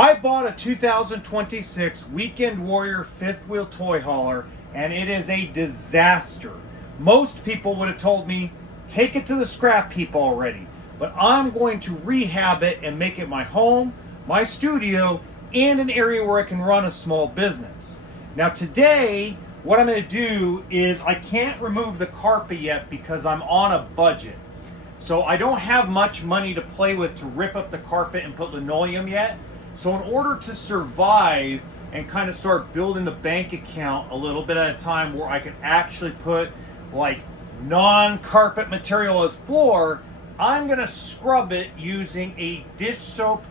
I bought a 2026 Weekend Warrior fifth wheel toy hauler, and it is a disaster. Most people would have told me, take it to the scrap heap already. But I'm going to rehab it and make it my home, my studio, and an area where I can run a small business. Now today, what I'm going to do is I can't remove the carpet yet because I'm on a budget. So I don't have much money to play with to rip up the carpet and put linoleum yet. So in order to survive and kind of start building the bank account a little bit at a time where I can actually put like non-carpet material as floor, I'm going to scrub it using a dish soap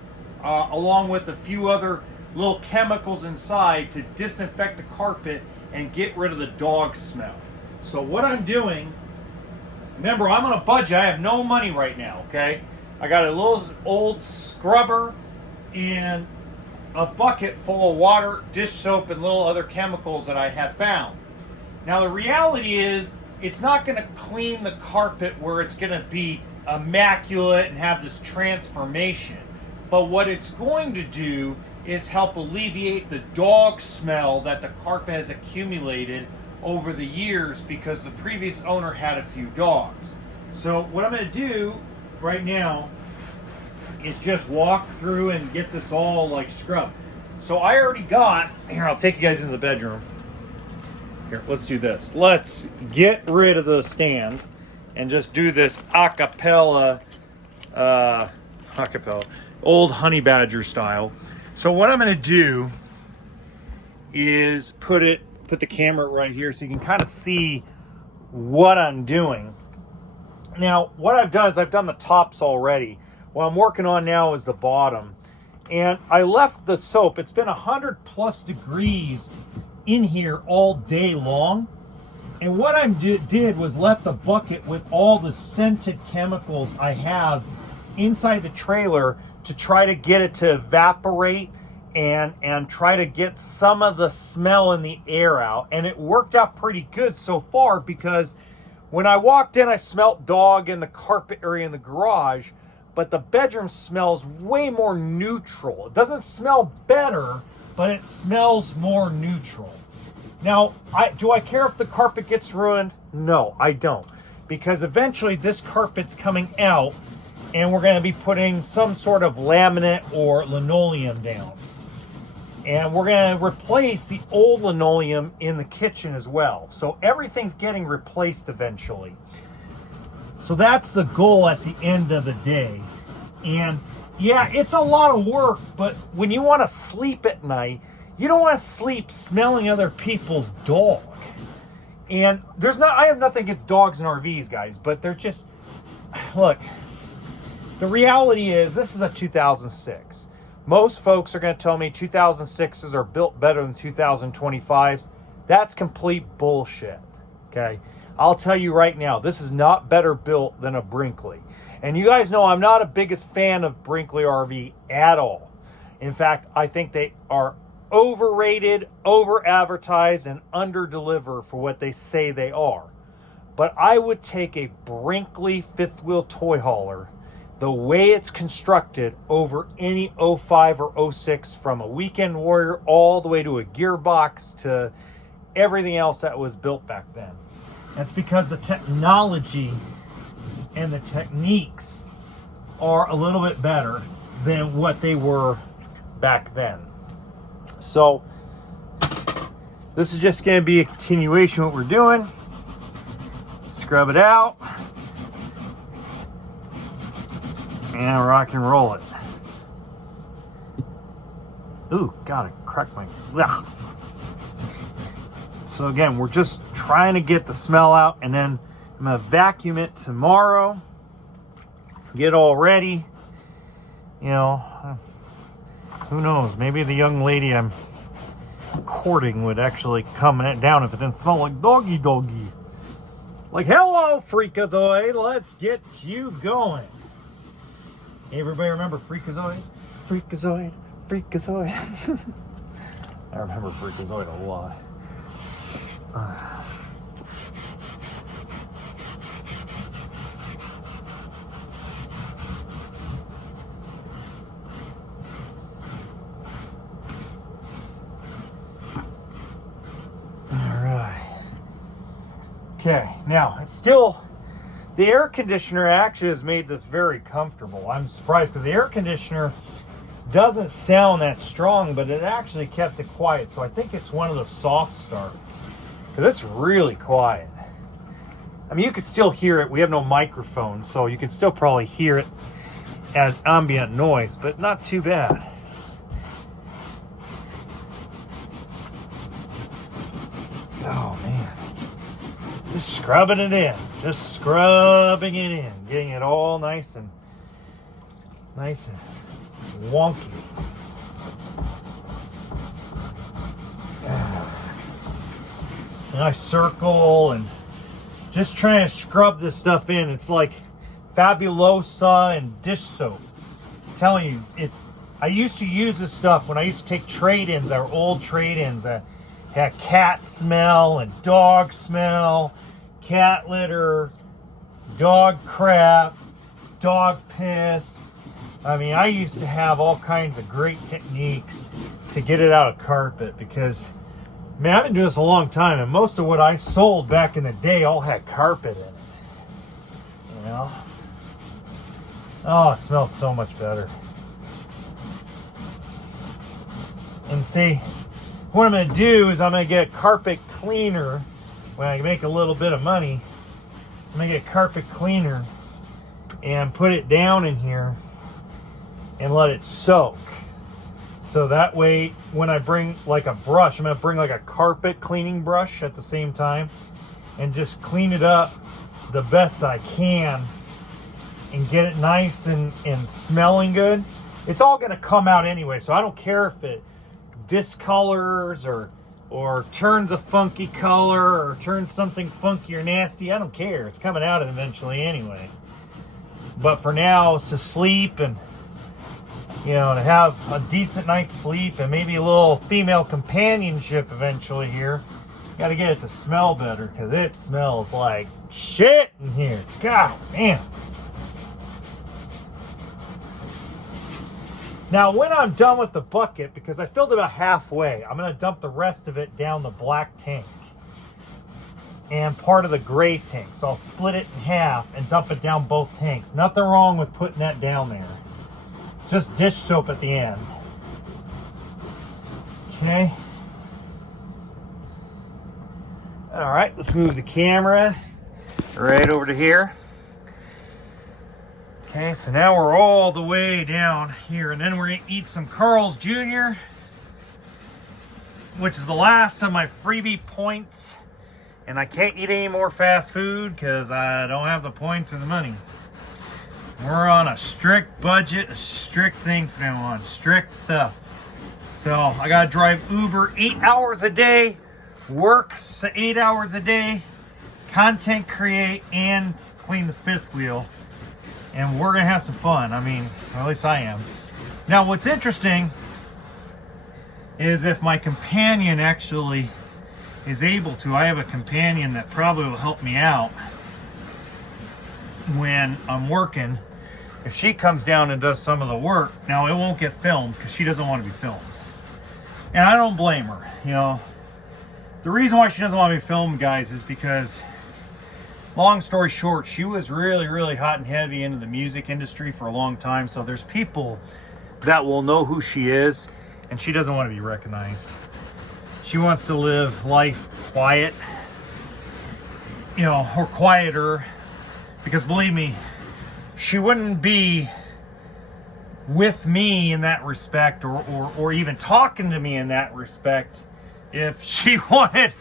along with a few other little chemicals inside to disinfect the carpet and get rid of the dog smell. So what I'm doing, remember I'm on a budget, I have no money right now, okay? I got a little old scrubber and a bucket full of water, dish soap, and little other chemicals that I have found. Now the reality is, it's not going to clean the carpet where it's going to be immaculate and have this transformation. But what it's going to do is help alleviate the dog smell that the carpet has accumulated over the years because the previous owner had a few dogs. So what I'm going to do right now is just walk through and get this all like scrubbed. So I already got, here, I'll take you guys into the bedroom. Here, let's do this. Let's get rid of the stand and just do this a cappella, old honey badger style. So what I'm gonna do is put the camera right here so you can kind of see what I'm doing. Now, what I've done is I've done the tops already. What I'm working on now is the bottom. And I left the soap, it's been 100+ degrees in here all day long. And what I did was left the bucket with all the scented chemicals I have inside the trailer to try to get it to evaporate and try to get some of the smell in the air out. And it worked out pretty good so far because when I walked in, I smelled dog in the carpet area in the garage, but the bedroom smells way more neutral. It doesn't smell better, but it smells more neutral. Now, do I care if the carpet gets ruined? No, I don't. Because eventually this carpet's coming out and we're going to be putting some sort of laminate or linoleum down. And we're going to replace the old linoleum in the kitchen as well. So everything's getting replaced eventually. So that's the goal at the end of the day. And yeah, it's a lot of work, but when you want to sleep at night, you don't want to sleep smelling other people's dog. And I have nothing against dogs and RVs, guys, but they're just, look, the reality is this is a 2006. Most folks are going to tell me 2006s are built better than 2025s. That's complete bullshit, okay? I'll tell you right now, this is not better built than a Brinkley. And you guys know I'm not a biggest fan of Brinkley RV at all. In fact, I think they are overrated, over-advertised, and under-deliver for what they say they are. But I would take a Brinkley fifth wheel toy hauler, the way it's constructed, over any 05 or 06, from a Weekend Warrior all the way to a gearbox to everything else that was built back then. That's because the technology and the techniques are a little bit better than what they were back then. So this is just going to be a continuation of what we're doing. Scrub it out and rock and roll it. Ooh, gotta crack my... Ugh. So again, we're just trying to get the smell out, and then I'm gonna vacuum it tomorrow, get it all ready. You know, who knows, maybe the young lady I'm courting would actually come down if it didn't smell like doggy. Like, hello, Freakazoid, let's get you going. Everybody remember Freakazoid? Freakazoid. I remember Freakazoid a lot. Okay, now it's still, the air conditioner actually has made this very comfortable. I'm surprised because the air conditioner doesn't sound that strong, but it actually kept it quiet. So I think it's one of the soft starts because it's really quiet. I mean, you could still hear it. We have no microphone, so you can still probably hear it as ambient noise, but not too bad. Oh man, just scrubbing it in, just scrubbing it in, getting it all nice and wonky. And I circle and just trying to scrub this stuff in. It's like Fabulosa and dish soap. I'm telling you, I used to use this stuff when I used to take trade-ins, our old trade-ins that had cat smell and dog smell, cat litter, dog crap, dog piss. I mean, I used to have all kinds of great techniques to get it out of carpet because, man, I've been doing this a long time, and most of what I sold back in the day all had carpet in it. You know? Oh, it smells so much better. And see, what I'm going to do is I'm going to get a carpet cleaner. When I make a little bit of money, I'm going to get a carpet cleaner and put it down in here and let it soak. So that way, when I bring like a brush, I'm going to bring like a carpet cleaning brush at the same time and just clean it up the best I can and get it nice and smelling good. It's all going to come out anyway, so I don't care if it discolors or turns a funky color or turns something funky or nasty. I don't care. It's coming out eventually anyway. But for now, it's to sleep and, you know, to have a decent night's sleep and maybe a little female companionship eventually here. Got to get it to smell better because it smells like shit in here. God, man. Now, when I'm done with the bucket, because I filled about halfway, I'm going to dump the rest of it down the black tank and part of the gray tank. So I'll split it in half and dump it down both tanks. Nothing wrong with putting that down there. Just dish soap at the end. Okay. All right, let's move the camera right over to here. Okay, so now we're all the way down here, and then we're gonna eat some Carl's Jr., which is the last of my freebie points, and I can't eat any more fast food because I don't have the points or the money. We're on a strict budget, a strict thing from now on, strict stuff. So I gotta drive Uber 8 hours a day, work 8 hours a day, content create, and clean the fifth wheel. And we're gonna have some fun. I mean, or at least I am. Now, what's interesting is if my companion actually is able to, I have a companion that probably will help me out when I'm working. If she comes down and does some of the work, now it won't get filmed because she doesn't want to be filmed. And I don't blame her. You know, the reason why she doesn't want to be filmed, guys, is because, long story short, she was really hot and heavy into the music industry for a long time. So there's people that will know who she is, and she doesn't want to be recognized. She wants to live life quiet, you know, or quieter, because believe me, she wouldn't be with me in that respect, or even talking to me in that respect, if she wanted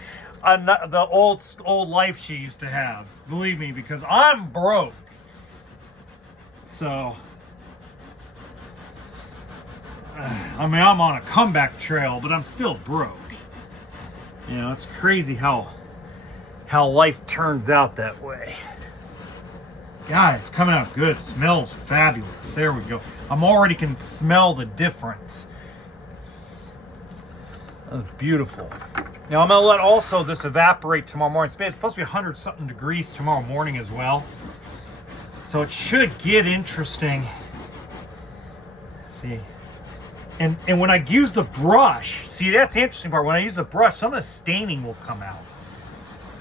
the old life she used to have. Believe me, because I'm broke. So, I mean, I'm on a comeback trail, but I'm still broke. You know, it's crazy how life turns out that way. God, it's coming out good. It smells fabulous. There we go. I'm already can smell the difference. That's beautiful. Now I'm gonna let also this evaporate tomorrow morning. It's supposed to be 100-something degrees tomorrow morning as well. So it should get interesting. Let's see. And when I use the brush, see, that's the interesting part. When I use the brush, some of the staining will come out.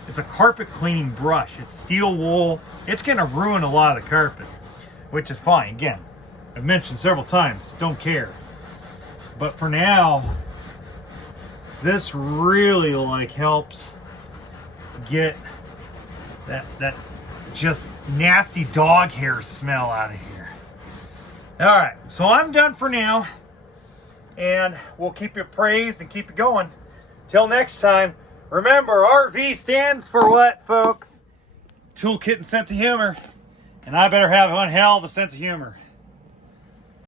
It's a carpet cleaning brush. It's steel wool. It's gonna ruin a lot of the carpet, which is fine. Again, I've mentioned several times, don't care. But for now, this really like helps get that just nasty dog hair smell out of here. All right, so I'm done for now, and we'll keep you praised and keep it going. Till next time, remember, RV stands for what, folks? Toolkit and sense of humor. And I better have one hell of a sense of humor.